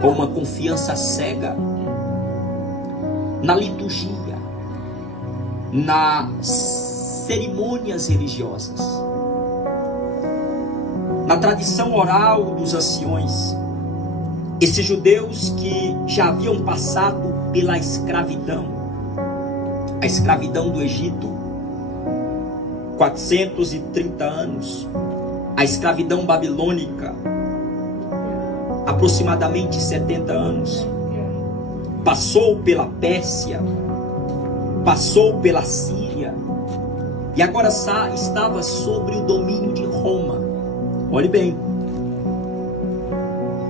com uma confiança cega na liturgia, nas cerimônias religiosas, na tradição oral dos anciões. Esses judeus que já haviam passado pela escravidão, a escravidão do Egito, 430 anos, a escravidão babilônica, aproximadamente 70 anos, passou pela Pérsia, passou pela Síria, e agora estava sobre o domínio de Roma. Olhe bem,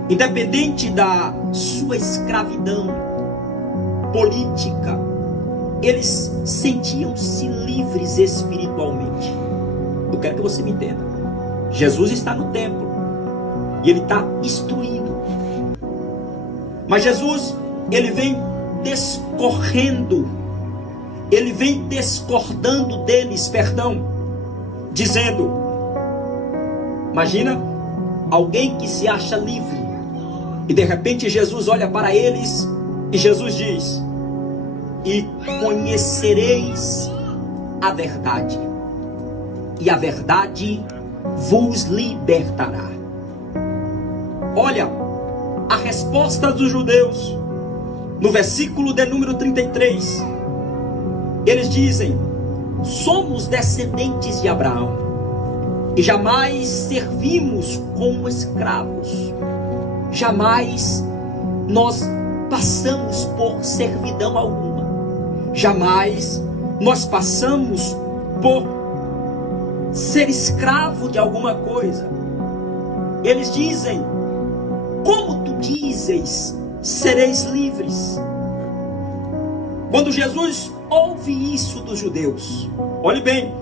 independente da sua escravidão política, eles sentiam-se livres espiritualmente. Eu quero que você me entenda. Jesus está no templo e ele está instruindo, mas Jesus, ele vem discordando deles, dizendo: imagina alguém que se acha livre, e de repente Jesus olha para eles e Jesus diz: e conhecereis a verdade, e a verdade vos libertará. Olha a resposta dos judeus no versículo de número 33. Eles dizem: somos descendentes de Abraão e jamais servimos como escravos, jamais nós passamos por servidão alguma, jamais nós passamos por ser escravo de alguma coisa. Eles dizem: como tu dizes, sereis livres? Quando Jesus ouve isso dos judeus, olhe bem,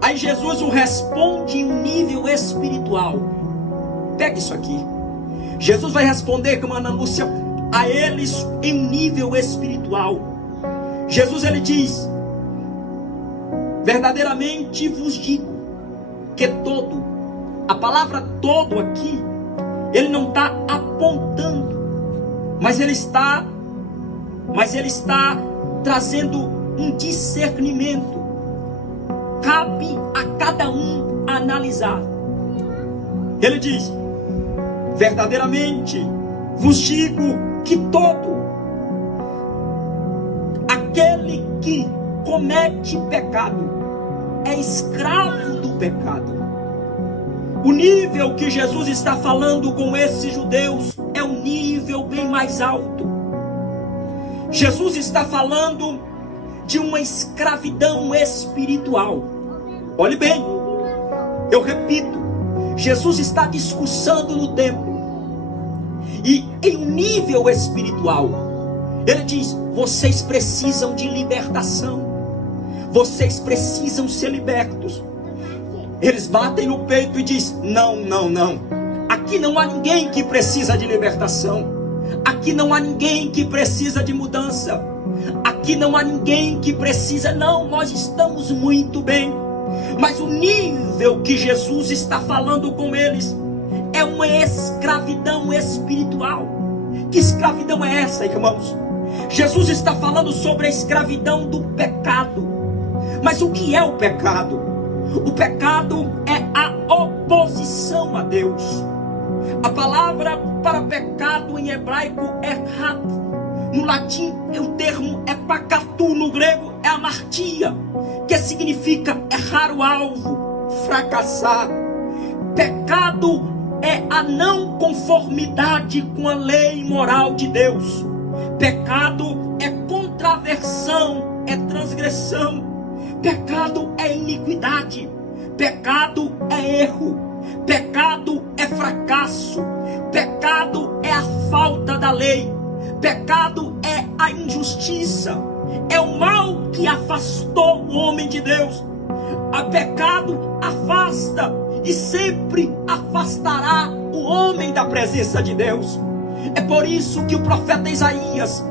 aí Jesus o responde em um nível espiritual. Pega isso aqui. Jesus vai responder, como Ana Lúcia, a eles em um nível espiritual. Jesus, ele diz: verdadeiramente vos digo que todo, a palavra todo aqui, ele não está apontando, mas ele está trazendo um discernimento. Cabe a cada um analisar. Ele diz: verdadeiramente vos digo que todo aquele que comete pecado é escravo do pecado. O nível que Jesus está falando com esses judeus é um nível bem mais alto. Jesus está falando de uma escravidão espiritual. Olhe bem, eu repito, Jesus está discursando no templo, e em um nível espiritual, ele diz: vocês precisam de libertação, vocês precisam ser libertos. Eles batem no peito e dizem: não, aqui não há ninguém que precisa de libertação, aqui não há ninguém que precisa de mudança, aqui não há ninguém que precisa, não, nós estamos muito bem. Mas o nível que Jesus está falando com eles é uma escravidão espiritual. Que escravidão é essa, irmãos? Jesus está falando sobre a escravidão do pecado. Mas o que é o pecado? O pecado é a oposição a Deus. A palavra para pecado em hebraico é rat. No latim o termo é pakatu, no grego é amartia, que significa errar o alvo, fracassar. Pecado é a não conformidade com a lei moral de Deus. Pecado é contraversão, é transgressão. Pecado é iniquidade. Pecado é erro. Pecado é fracasso. Pecado é a falta da lei. Pecado é a injustiça. É o mal que afastou o homem de Deus. A pecado afasta e sempre afastará o homem da presença de Deus. É por isso que o profeta Isaías,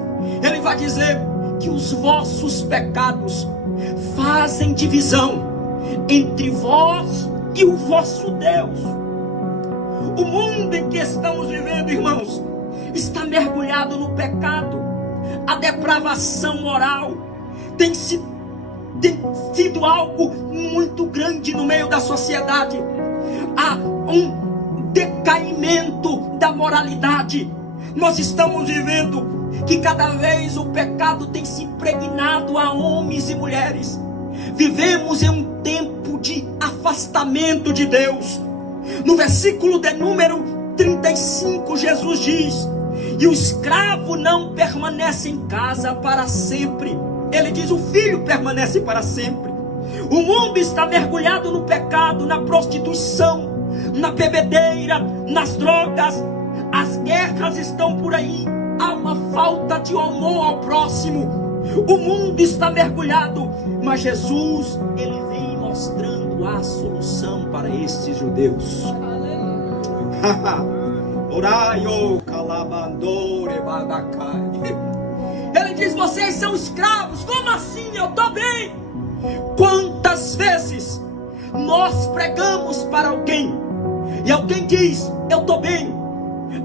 ele vai dizer que os vossos pecados fazem divisão entre vós e o vosso Deus. O mundo em que estamos vivendo, irmãos, está mergulhado no pecado. A depravação moral tem sido algo muito grande no meio da sociedade. Há um decaimento da moralidade. Nós estamos vivendo que cada vez o pecado tem se impregnado a homens e mulheres. Vivemos em um tempo de afastamento de Deus. No versículo de número 35, Jesus diz: e o escravo não permanece em casa para sempre. Ele diz: o filho permanece para sempre. O mundo está mergulhado no pecado, na prostituição, na bebedeira, nas drogas. As guerras estão por aí. Há uma falta de amor ao próximo. O mundo está mergulhado, mas Jesus, ele vem mostrando a solução para esses judeus. Ele diz: vocês são escravos. Como assim? Eu estou bem. Quantas vezes nós pregamos para alguém e alguém diz: eu estou bem.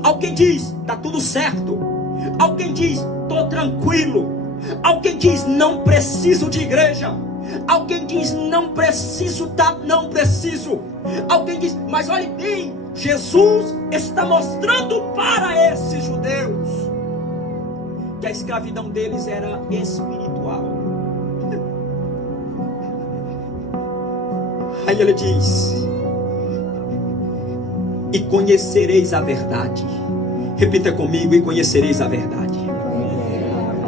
Alguém diz: está tudo certo. Alguém diz: estou tranquilo. Alguém diz: não preciso de igreja. Alguém diz: não preciso, não preciso. Alguém diz: mas olhe bem, Jesus está mostrando para esses judeus que a escravidão deles era espiritual. Aí ele diz: e conhecereis a verdade. Repita comigo: e conhecereis a verdade.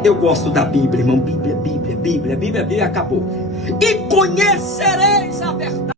Eu gosto da Bíblia, irmão. Bíblia, acabou. E conhecereis a verdade.